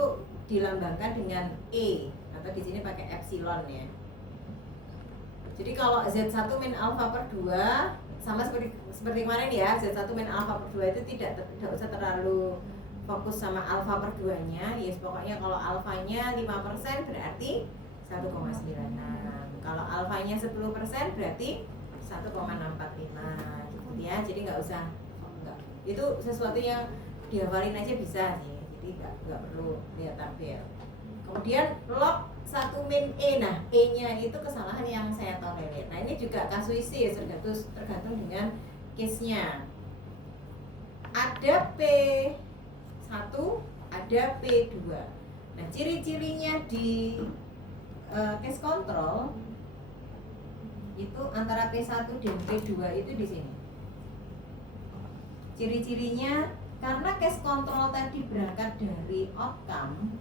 dilambangkan dengan E atau di sini pakai epsilon ya. Jadi kalau Z1 min alfa per 2 sama seperti kemarin ya, Z1 min alfa per 2 itu tidak usah terlalu fokus sama alfa per 2-nya. Yes, pokoknya kalau alfanya 5% berarti 1,96. Kalau alfanya 10% berarti 1,645 gitu ya. Jadi nggak usah itu sesuatu yang dihafalin aja bisa sih. Jadi nggak perlu lihat tabel. Kemudian log 1 min E, nah E-nya itu kesalahan yang saya tolerir. Nah ini juga kasuisis, tergantung dengan case-nya. Ada P1, ada P2. Nah ciri-cirinya di case control itu antara P1 dan P2 itu di sini. Ciri-cirinya karena case control tadi berangkat dari outcome,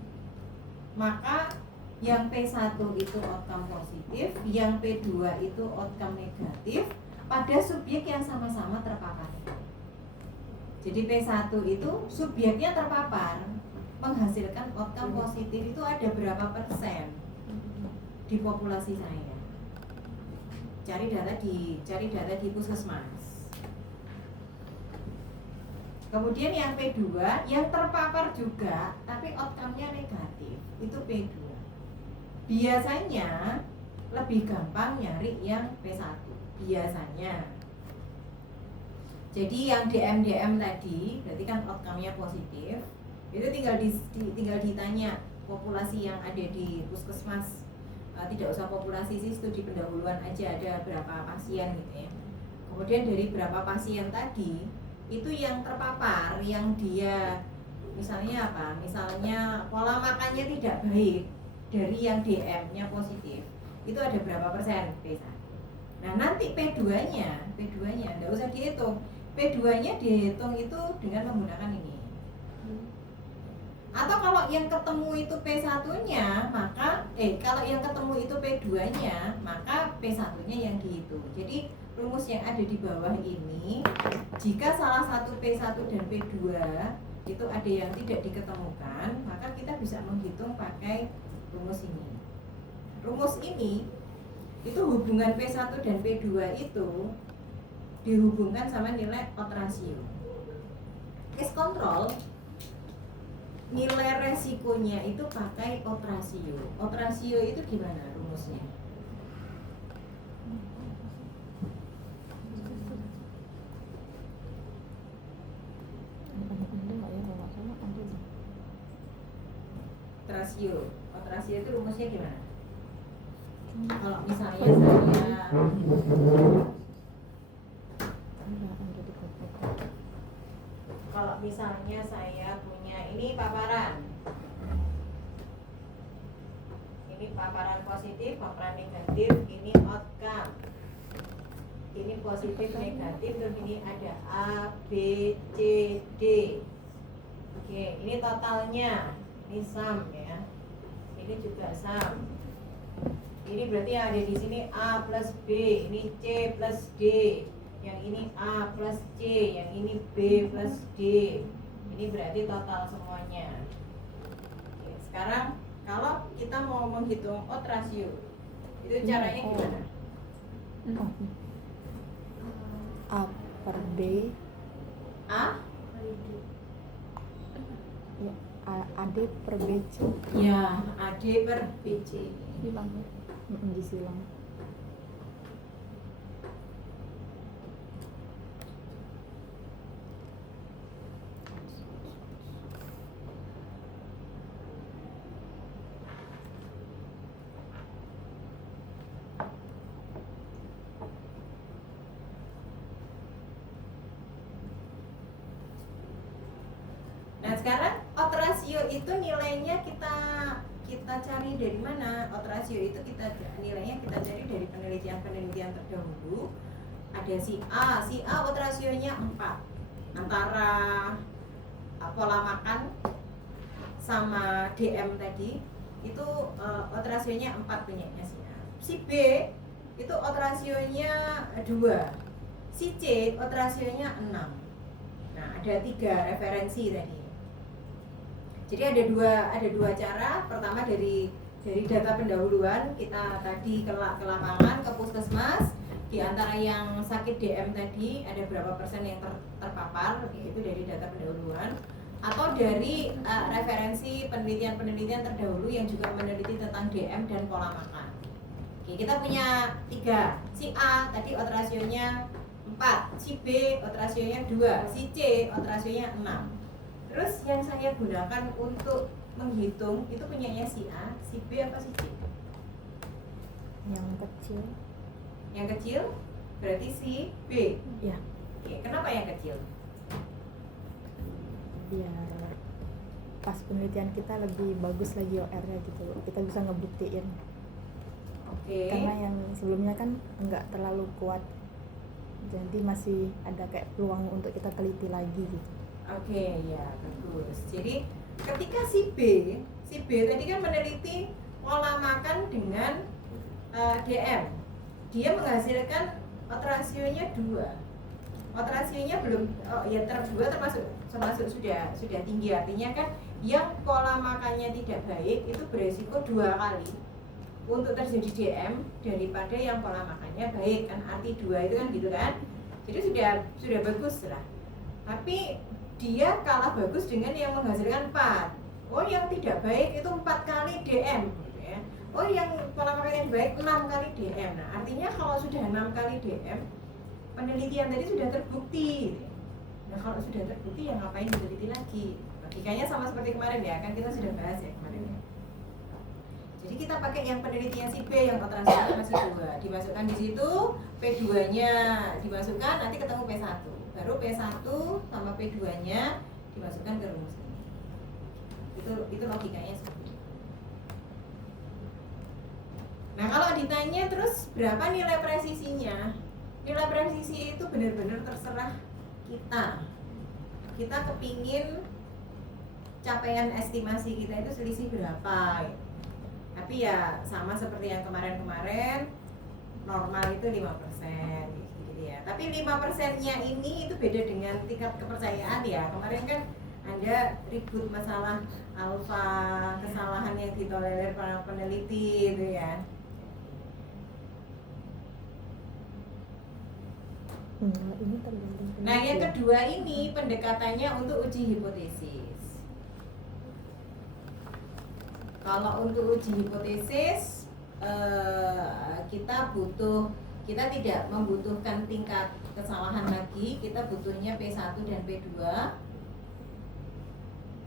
maka yang P1 itu outcome positif, yang P2 itu outcome negatif pada subjek yang sama-sama terpapar. Jadi P1 itu subjeknya terpapar, menghasilkan outcome positif itu ada berapa persen di populasi saya. Cari data di puskesmas. Kemudian yang P2 yang terpapar juga tapi outcome-nya negatif, itu P2. Biasanya lebih gampang nyari yang P1 biasanya. Jadi yang DM tadi berarti kan outcome-nya positif. Itu tinggal ditanya populasi yang ada di puskesmas. Tidak usah populasi sih, studi pendahuluan aja ada berapa pasien gitu ya. Kemudian dari berapa pasien tadi itu yang terpapar, yang dia misalnya apa? Misalnya pola makannya tidak baik dari yang DM-nya positif. Itu ada berapa persen P1. Nah, nanti P2-nya enggak usah dihitung. P2-nya dihitung itu dengan menggunakan ini. Atau kalau yang ketemu itu P1-nya, maka kalau yang ketemu itu P2-nya, maka P1-nya yang dihitung. Jadi rumus yang ada di bawah ini, jika salah satu P1 dan P2 itu ada yang tidak diketemukan, maka kita bisa menghitung pakai rumus ini. Rumus ini itu hubungan P1 dan P2 itu dihubungkan sama nilai odds ratio. Case control nilai resikonya itu pakai odds ratio. Odds ratio itu gimana rumusnya? Odds ratio itu rumusnya gimana? Kalau misalnya saya punya ini paparan positif, paparan negatif, ini outcome, ini positif negatif, terus ini ada A, B, C, D. Oke, ini totalnya, ini sum ya, ini juga sum. Ini berarti yang ada di sini A plus B, ini C plus D, yang ini A plus C, yang ini B plus D. Ini berarti total semuanya. Oke, sekarang kalau kita mau menghitung odds ratio, itu caranya gimana? A per B. A? Ya, AD per BC. Ya, AD per BC. Hilang ya. Disilang. Nah sekarang odds ratio itu nilainya kita cari dari mana? Odds ratio itu nilainya kita cari dari penelitian terdahulu. Ada si A odds rasionya 4 antara pola makan sama DM tadi itu odds rasionya 4 punyanya si A. Si B itu odds rasionya 2, si C odds rasionya 6. Nah ada 3 referensi tadi. Jadi ada dua cara. Pertama dari data pendahuluan, kita tadi ke lapangan, ke puskesmas. Di antara yang sakit DM tadi ada berapa persen yang terpapar, yaitu dari data pendahuluan, atau dari referensi penelitian terdahulu yang juga meneliti tentang DM dan pola makan. Oke, kita punya 3. Si A tadi odds rasionya 4, si B odds rasionya 2, si C odds rasionya 6. Terus yang saya gunakan untuk menghitung itu punyanya si A, si B apa si C? Yang kecil. Yang kecil berarti si B. Ya, Oke, kenapa yang kecil? biar pas penelitian kita lebih bagus lagi OR-nya gitu. Kita bisa ngebuktiin. Oke. Karena yang sebelumnya kan enggak terlalu kuat. Jadi masih ada kayak peluang untuk kita teliti lagi gitu. Oke, ya bagus. Jadi ketika si B tadi kan meneliti pola makan dengan DM. Dia menghasilkan odds rasionya 2. Odds rasionya belum termasuk sudah tinggi, artinya kan yang pola makannya tidak baik itu beresiko 2 kali untuk terjadi DM daripada yang pola makannya baik, kan arti 2 itu kan gitu kan. Jadi sudah bagus lah. Tapi dia kalah bagus dengan yang menghasilkan 4. Oh, yang tidak baik itu 4 kali DM gitu ya. Oh, yang pola makan yang baik 6 kali DM. Nah, artinya kalau sudah 6 kali DM, penelitian tadi sudah terbukti gitu ya. Nah, kalau sudah terbukti ya ngapain diteliti lagi? Logikanya sama seperti kemarin ya, kan kita sudah bahas ya kemarin ya. Jadi kita pakai yang penelitian si B yang kontrasenya masih 2. Dimasukkan di situ, P2-nya dimasukkan, nanti ketemu P1. Baru P1 sama P2-nya dimasukkan ke rumus ini. Itu logikanya seperti itu. Nah, kalau ditanya terus berapa nilai presisinya? Nilai presisi itu benar-benar terserah kita. Kita kepingin capaian estimasi kita itu selisih berapa gitu. Tapi ya sama seperti yang kemarin-kemarin, normal itu 5% gitu ya. Tapi 5%-nya ini itu beda dengan tingkat kepercayaan ya. Kemarin kan Anda ribut masalah alfa, kesalahan yang ditolerir para peneliti itu ya. Ini tergantung. Nah, yang kedua ini pendekatannya untuk uji hipotesis. Kalau untuk uji hipotesis kita tidak membutuhkan tingkat kesalahan lagi, kita butuhnya P1 dan P2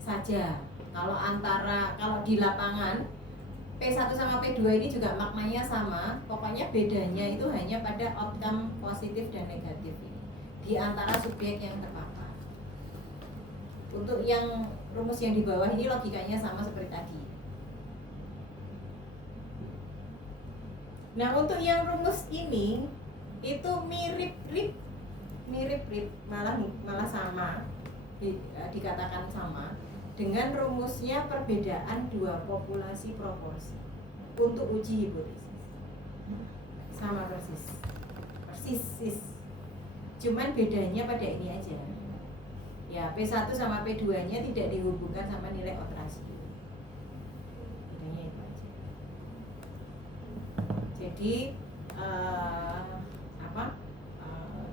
saja. Kalau di lapangan P1 sama P2 ini juga maknanya sama, pokoknya bedanya itu hanya pada outcome positif dan negatif ini di antara subjek yang terpapar. Untuk yang rumus yang di bawah ini logikanya sama seperti tadi. Nah, untuk yang rumus ini itu mirip-mirip, malah sama, dikatakan sama dengan rumusnya perbedaan 2 populasi proporsi untuk uji hipotesis. Sama persis. Cuman bedanya pada ini aja. Ya, P1 sama P2-nya tidak dihubungkan sama nilai odds rasio. Bedanya itu aja. Jadi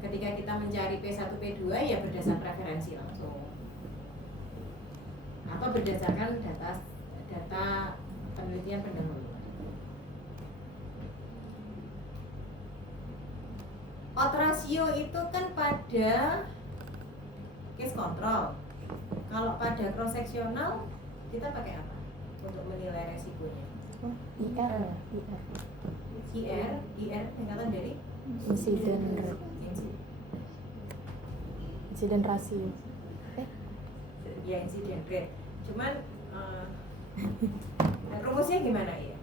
ketika kita mencari P1 P2 ya berdasarkan referensi langsung atau berdasarkan data penelitian pendahuluan. Odds rasio itu kan pada case control. Kalau pada cross sectional kita pakai apa untuk menilai resikonya? IR singkatan dari insiden rasio. Ya, insiden rate. Cuman rumusnya gimana ya?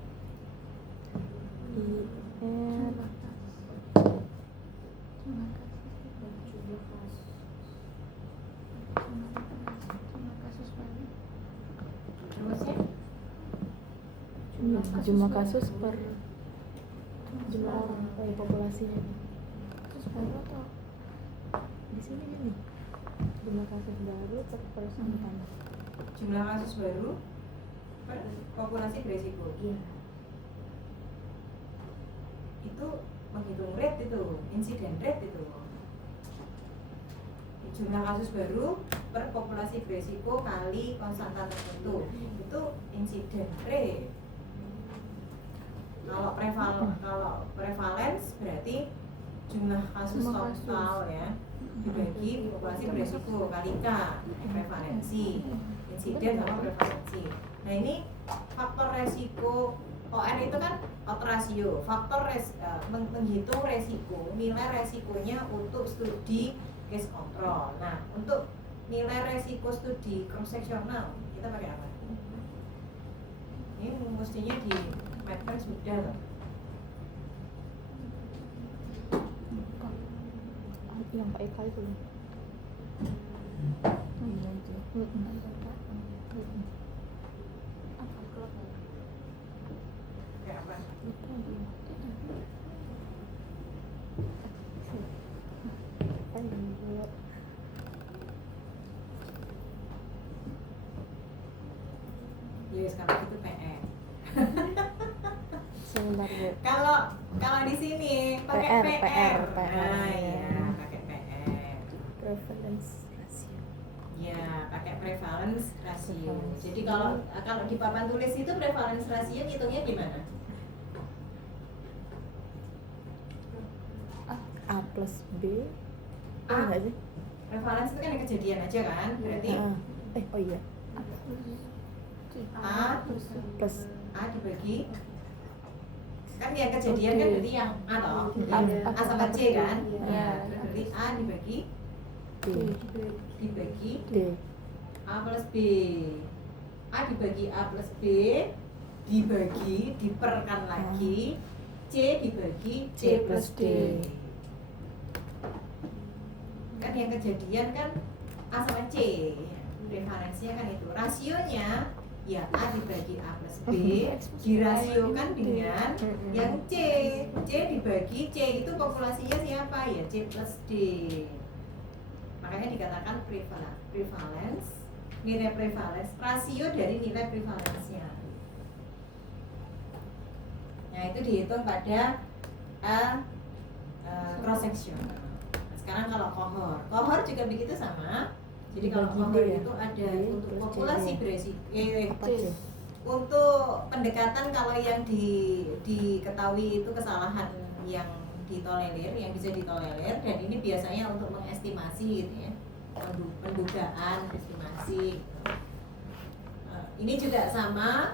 Rumusnya jumlah kasus per jumlah orang populasinya. Kasus baru atau Di sini nih. jumlah kasus baru per persentan. Jumlah kasus baru per populasi beresiko. Iya. Itu menghitung rate itu, insiden rate itu. Jumlah kasus baru per populasi beresiko kali konstanta tertentu itu insiden rate. Kalau prevalence berarti jumlah kasus Jumlah kasus. total ya dibagi populasi beresiko kali K, prevalensi, insiden sama prevalensi. Nah ini faktor resiko OR itu kan odds ratio, menghitung resiko, nilai resikonya untuk studi case control. Nah untuk nilai resiko studi cross sectional kita pakai apa? Ini mestinya di Medpen sudah loh. Yang Pak Eka itu. Iya itu. Kayak apa? Ya sekarang itu PR. Sebentar Bu. Kalau di sini pakai PR. Nah, iya, pakai PR. Prevalence ratio. Ya, pakai prevalence ratio. Prevalence. Jadi kalau di papan tulis itu prevalence ratio ngitungnya gimana? A plus B. A. Enggak sih? Prevalence itu kan yang kejadian aja kan? Berarti Oh iya. A Plus A dibagi kan yang kejadian kan berarti yang A toh. A sama C kan? Iya. Berarti A dibagi B. dibagi D. A plus B. A dibagi A plus B dibagi diperkan lagi C dibagi C plus D. Kan yang kejadian kan A sama C, prevalensinya kan itu. Rasionya ya A dibagi A plus B dirasiokan dengan yang C. C dibagi C itu populasinya siapa ya? C plus D. Makanya dikatakan prevalence, nilai prevalence, rasio dari nilai prevalensnya. Nah itu dihitung pada cross section. Sekarang kalau kohor juga begitu sama. Jadi kalau Dibagi kohor D ya? itu ada D untuk plus populasi C. beresiko. Apa C? Untuk pendekatan kalau yang diketahui itu kesalahan yang ditolerir, yang bisa ditolerir, dan ini biasanya untuk mengestimasi gitu ya, pendugaan, estimasi. Ini juga sama,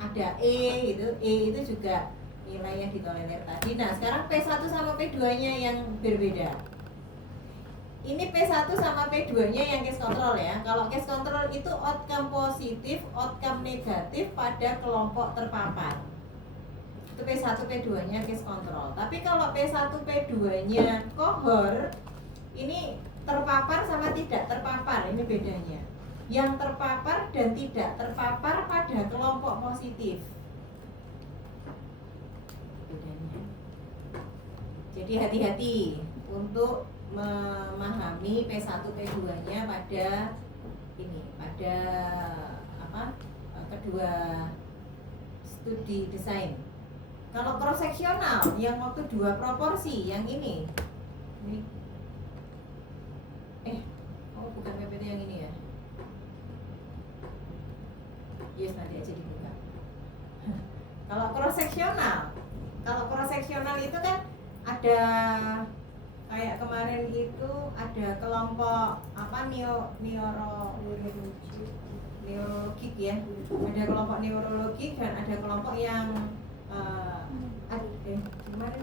ada E gitu, E itu juga nilai yang ditolerir tadi. Nah sekarang P1 sama P2-nya yang berbeda. Ini P1 sama P2-nya yang case control ya. Kalau case control itu outcome positif, outcome negatif pada kelompok terpapar. Itu P1 P2-nya case control. Tapi kalau P1 P2-nya kohor, ini terpapar sama tidak terpapar, ini bedanya. Yang terpapar dan tidak terpapar pada kelompok positif. Bedanya. Jadi hati-hati untuk memahami P1 P2-nya pada ini, pada kedua studi desain. Kalau cross sectional yang waktu 2 proporsi yang ini bukan PPT yang ini ya. Yes, nanti aja dibuka. Kalau cross sectional itu kan ada kayak kemarin itu ada kelompok neurologik ya, ada kelompok neurologik dan ada kelompok yang gimana sih?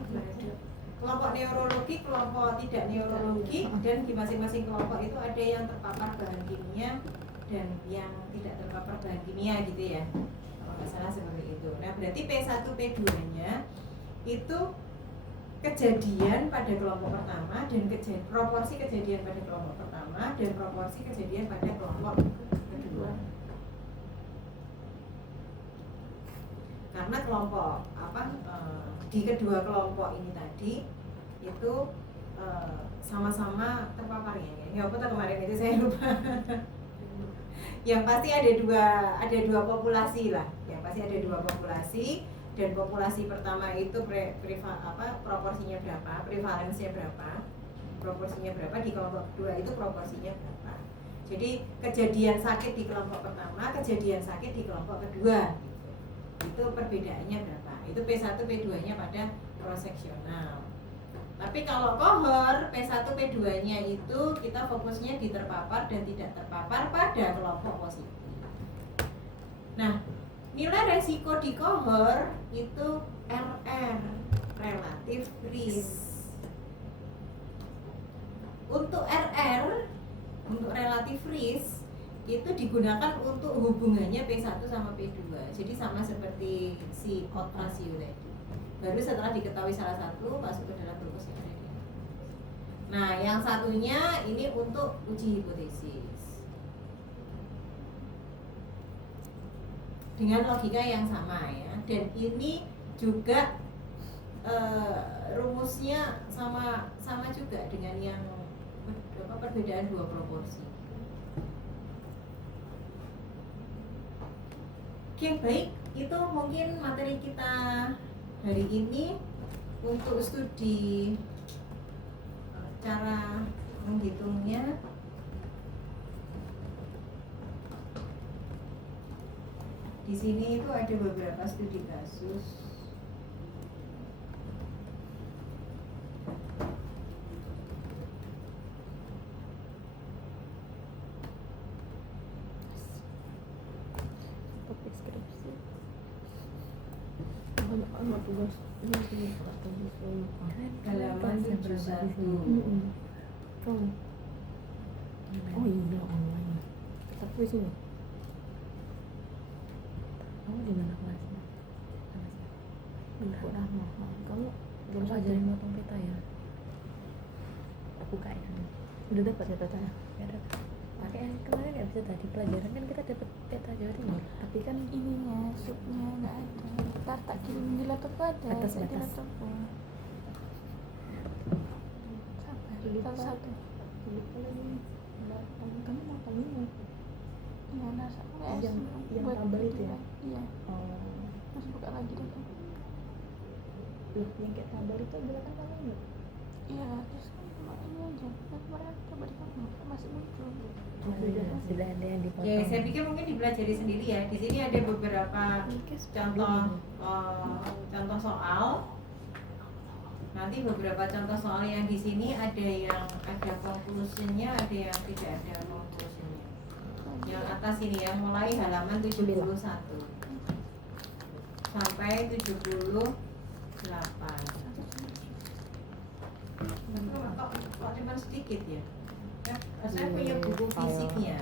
Kelompok neurologik, kelompok tidak neurologik, dan di masing-masing kelompok itu ada yang terpapar bahan kimia dan yang tidak terpapar bahan kimia gitu ya, kalau nggak salah seperti itu. Nah berarti P1 P2-nya itu kejadian pada kelompok pertama dan proporsi kejadian pada kelompok pertama dan proporsi kejadian pada kelompok kedua. Karena kelompok di kedua kelompok ini tadi itu sama-sama terpapar ya apa kemarin itu saya lupa. Yang pasti ada dua populasi lah, yang pasti ada dua populasi, dan populasi pertama itu proporsinya berapa, prevalensinya berapa, proporsinya berapa, di kelompok kedua itu proporsinya berapa. Jadi kejadian sakit di kelompok pertama, kejadian sakit di kelompok kedua gitu. Itu perbedaannya berapa, itu P1 P2 nya pada cross seksional. Tapi kalau kohor P1 P2 nya itu kita fokusnya di terpapar dan tidak terpapar pada kelompok positif. Nah, nilai resiko di kohor itu RR, relative risk. Untuk RR, untuk relative risk itu digunakan untuk hubungannya P1 sama P2. Jadi sama seperti si odd ratio tadi. Baru setelah diketahui salah satu masuk ke dalam rumus yang ada di atas. Nah, yang satunya ini untuk uji hipotesis dengan logika yang sama ya, dan ini juga rumusnya sama juga dengan yang perbedaan dua proporsi. Oke, baik, itu mungkin materi kita hari ini untuk studi cara menghitungnya. Di sini itu ada beberapa studi kasus. Topik skripsi. Anak tugas ini atau Halaman 71. Oh iya online. Tapi sini. Kamu di mana kelasnya? Sama siapa? Rahma. Kamu Kamu ajarin motong peta ya? Aku kayak udah dapat ya petanya? ya udah. Pakai yang kemarin nggak bisa tadi pelajaran kan kita dapat peta Jawa Timur. Tapi kan ininya subnya nggak ada. Ntar tak kirim di laptop ada. Batas, Di batas. laptopku. Sabar. Lupa. Satu. kamu mau kamu Iya, nasa. yang tabel itu ya? Iya. Oh, Terus buka lagi deh. yang kayak tabel itu belakang kamu enggak? Iya, terus kan cuma ini aja. Nah, kemarin coba di kamu masih muncul. Sudah ada yang dipotong. Ya, saya pikir mungkin dipelajari sendiri ya. Di sini ada beberapa contoh soal. Nanti beberapa contoh soal yang di sini ada yang ada conclusion-nya, ada yang tidak ada conclusion-nya. Yang atas ini yang mulai halaman 71 sampai 78. Kok cuma sedikit ya? Ya, saya punya buku fisiknya.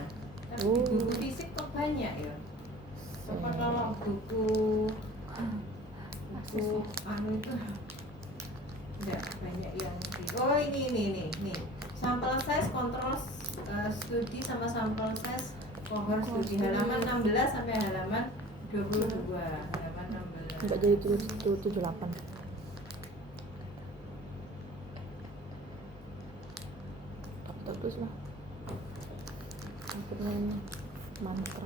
Tapi buku fisik kok banyak ya? Coba kalau buku anu itu enggak banyak yang oh ini sampel size kontrol studi sama sampel size cohort studi halaman 16 sampai halaman 22 halaman 16 Enggak jadi 78. Terus lah. Akhirnya mantra.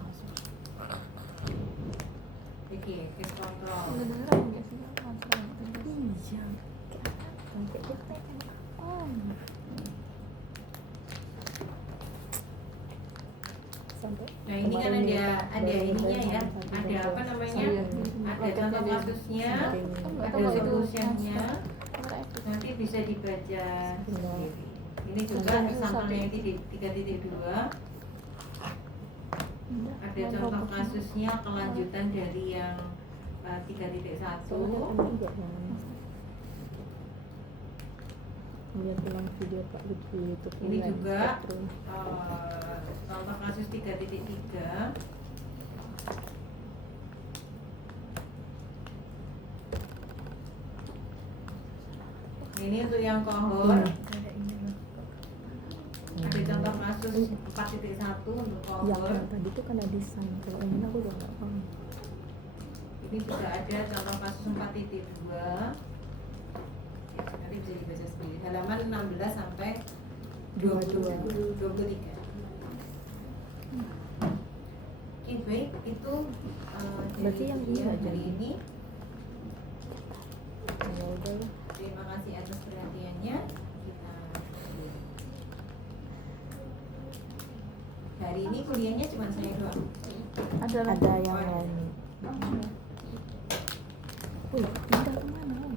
oke case kontrol Udah dengeran nggak sih? Mantra. Iya. Sampai DPM. Oh. Sampai. nah ini kan ada ininya ya ada apa namanya ada contoh kasusnya ada solusinya nanti bisa dibaca sendiri. Ini juga sampelnya yang 3.2 ada contoh kasusnya kelanjutan dari yang 3.1 Lihat ulang video Pak di YouTube. ini juga contoh kasus 3.3 ini untuk yang kohor ada contoh kasus 4.1 untuk Yang kohor tadi tuh kan ada desain. Kalau ini aku udah nggak paham. ini juga ada contoh kasus 4.2 ya, Nanti bisa dibaca sendiri. Halaman 16 sampai 22. 23. Oke, baik, itu Berarti yang ini yang aja. hari ini. Ya udah. Terima kasih atas perhatiannya. Kita hari ini kuliahnya cuma saya doang. Ada Ada yang lain. Wih, pindah kemana?